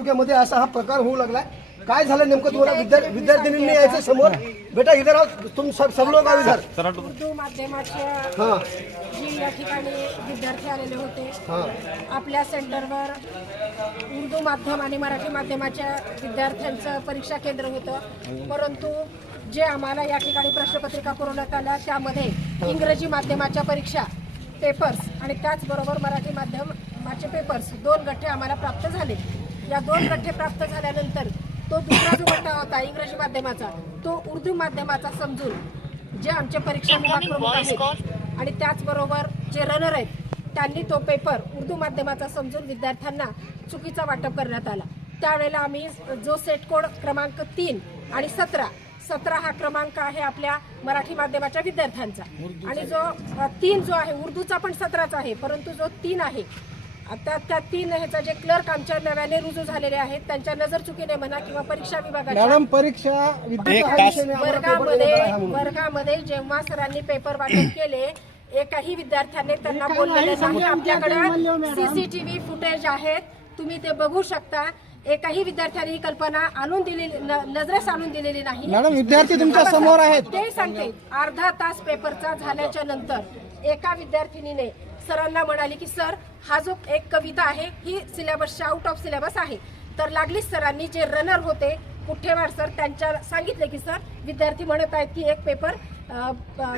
तालुक्यामध्ये असा हा प्रकार होऊ लागलाय. काय झालं नेमकं तुम्हाला विद्या विद्यार्थिनींनी यायचं समोर? बेटा इधर आओ तुम सब सब लोग आओ इधर उर्दू माध्यमाच्या हां. जी या ठिकाणी विद्यार्थी आलेले होते हां. आपल्या सेंटरवर उर्दू माध्यम आणि मराठी माध्यमाच्या विद्यार्थ्यांचं परीक्षा केंद्र होतं. परंतु जे आम्हाला या ठिकाणी प्रश्नपत्रिका पुरवण्यात आल्या त्यामध्ये इंग्रजी माध्यमाच्या परीक्षा पेपर्स आणि त्याचबरोबर मराठी माध्यमाचे पेपर्स दोन गठ्ठे आम्हाला प्राप्त झाले. या दोन गठ्ठे प्राप्त झाल्यानंतर तो दुसरा जो गठ्ठा होता इंग्रजी माध्यमाचा तो उर्दू माध्यमाचा समजून जे आमचे परीक्षा विभाग प्रमुख आहेत आणि त्याचबरोबर जे रनर आहेत त्यांनी तो पेपर उर्दू माध्यमाचा समजून विद्यार्थ्यांना चुकीचा वाटप करण्यात आला. त्यावेळेला आम्ही जो सेट कोड क्रमांक तीन आणि सतरा सतरा हा क्रमांक आहे आपल्या मराठी माध्यमाच्या विद्यार्थ्यांचा. आणि जो तीन जो आहे उर्दूचा पण सतराचा आहे परंतु जो तीन आहे आता त्या तीन ह्याचा जे क्लर्क आमच्या नव्याने रुजू झालेले आहेत त्यांच्या नजर चुकीने म्हणा किंवा परीक्षा विभागाच्या मॅडम परीक्षा वर्गामध्ये वर्गामध्ये जेव्हा सरांनी पेपर वाटप केले एकाही विद्यार्थ्याने त्यांना बोललेले नाही. आपल्याकडे सीसीटीव्ही फुटेज आहेत. तुम्ही ते बघू शकता. एकाही विद्यार्थ्याने ही कल्पना आणून दिलेली न- नजरेस आणून दिलेली नाही. मॅडम विद्यार्थी तुमच्यासमोर आहेत. ते सांगते. अर्धा तास पेपरचा झाल्याच्यानंतर एका विद्यार्थिनीने सरांना म्हणाली की सर हा जो एक कविता आहे ही सिलेबसच्या आउट ऑफ सिलेबस आहे. तर लागलीच सरांनी जे रनर होते कुठेवार सर त्यांच्या सांगितले की सर विद्यार्थी म्हणत आहेत की एक पेपर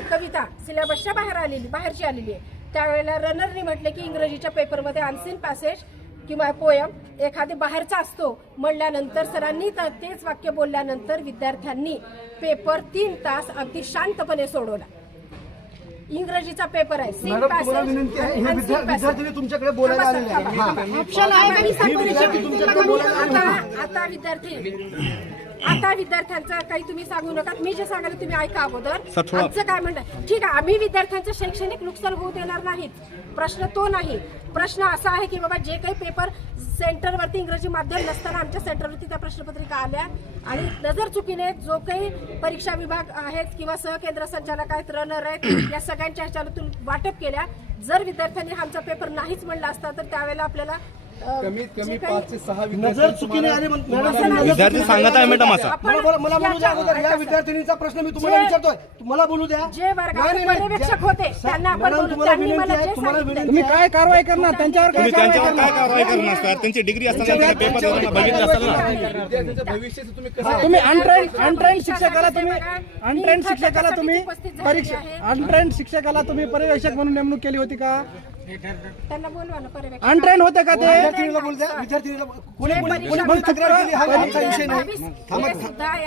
कविता सिलेबसच्या बाहेर आलेली बाहेरची आलेली आहे. त्यावेळेला रनरनी म्हटले की इंग्रजीच्या पेपरमध्ये अनसीन पॅसेज किंवा पोयम एखादे बाहेरचा असतो. म्हणल्यानंतर सरांनी तर तेच वाक्य बोलल्यानंतर विद्यार्थ्यांनी पेपर तीन तास अगदी शांतपणे सोडवला. इंग्रजीचा पेपर आहे. मॅडम तुम्हाला विनंती हे विद्या- तुमच्याकडे बोलायला थांबा, आलेले आहे. हां. आता विद्यार्थी आता विद्यार्थ्यांचं काही तुम्ही सांगू नका. मी जे सांगायला तुम्ही ऐका अगोदर. आमचं काय म्हणणं ठीक आहे आम्ही विद्यार्थ्यांचं शैक्षणिक नुकसान होऊ देणार नाहीत. प्रश्न तो नाही. प्रश्न असा आहे की बाबा जे काही पेपर सेंटरवरती इंग्रजी माध्यम नसताना आमच्या सेंटरवरती त्या प्रश्नपत्रिका आल्या. आणि नजर चुकीने जो काही परीक्षा विभाग आहेत किंवा सहकेंद्र संचालक आहेत रनर आहेत या सगळ्यांच्या ह्याच्यातून वाटप केल्या. जर विद्यार्थ्यांनी आमचा पेपर नाहीच म्हणला असता तर त्यावेळेला आपल्याला कमीत कमी पाच ते सहा नजर चुकीने आली मॅडम विद्यार्थी सांगत आहे मॅडम असं. मला बोला- मला बोलू द्या अगोदर. या विद्यार्थिनीचा प्रश्न मी तुम्हाला जे- विचारतोय. मला बोलू द्या. जे वर्गात नाही, नाही. पर्यवेक्षक होते सा- त्यांना आपण मॅडम, बोलू. तुम्हाला त्यांनी विनंती मला आहे, जे तुम्हाला सांगितलं विनंती तुम्ही काय कारवाई करणार? त्यांच्यावर काय तुम्ही कारवाई त्यांच्यावर काय करणार कारवाई करणार सर? त्यांची डिग्री असताना पेपर देताना बघितलं असेल ना विद्यार्थ्यांच्या भविष्याचं तुम्ही कसं तुम्ही अनट्रेन अनट्रेन शिक्षकाला तुम्ही अनट्रेन शिक्षकाला तुम्ही परीक्षा अनट्रेन शिक्षकाला तुम्ही पर्यवेक्षक म्हणून नेमणूक केली होती का? त्यांना बोलवा ना पर्यवेक्षक. अनट्रेन होते का ते? विद्यार्थिनीला बोलू द्या. विद्यार्थिनीला कोणी कोणी कोणी कोणी तक्रार केली हा आमचा विषय नाही. थांबा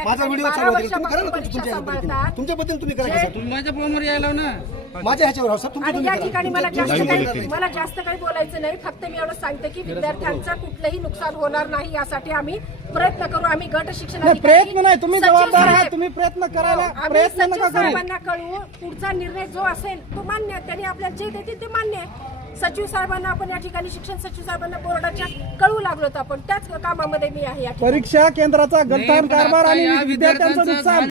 माझा व्हिडिओ चालू होता तुम्ही करा ना वर्षापासून तुमच्या परीक्षा पद्धतीने सांभाळतात. तुमच्या पद्धतीने तुम्ही करा कसं? माझ्या फोनवर यायला ना. माझ्या ह्याच्यावर आहो, सर आणि तुम्ही या. ठिकाणी मला जास्त काही. मला जास्त काही बोलायचं नाही. फक्त मी एवढं सांगते की विद्यार्थ्यांचं कुठलंही नुकसान होणार नाही यासाठी आम्ही प्रयत्न करू. आम्ही गट शिक्षण नाही प्रयत्न नाही. तुम्ही जबाबदार आहात. तुम्ही प्रयत्न करायला आम्ही प्रयत्न नका करू. साहेबांना कळवू. पुढचा निर्णय जो असेल तो मान्य आहे. त्यांनी आपल्याला जे देतील ते मान्य आहे. सचिव साहेबांना आपण या ठिकाणी शिक्षण सचिव साहेबांना बोर्डाच्या कळवू लागलो आपण. त्याच कामामध्ये मी आहे या ठिकाणी. परीक्षा केंद्राचा गद्दार कारभार आणि विद्यार्थ्यांचं नुकसान.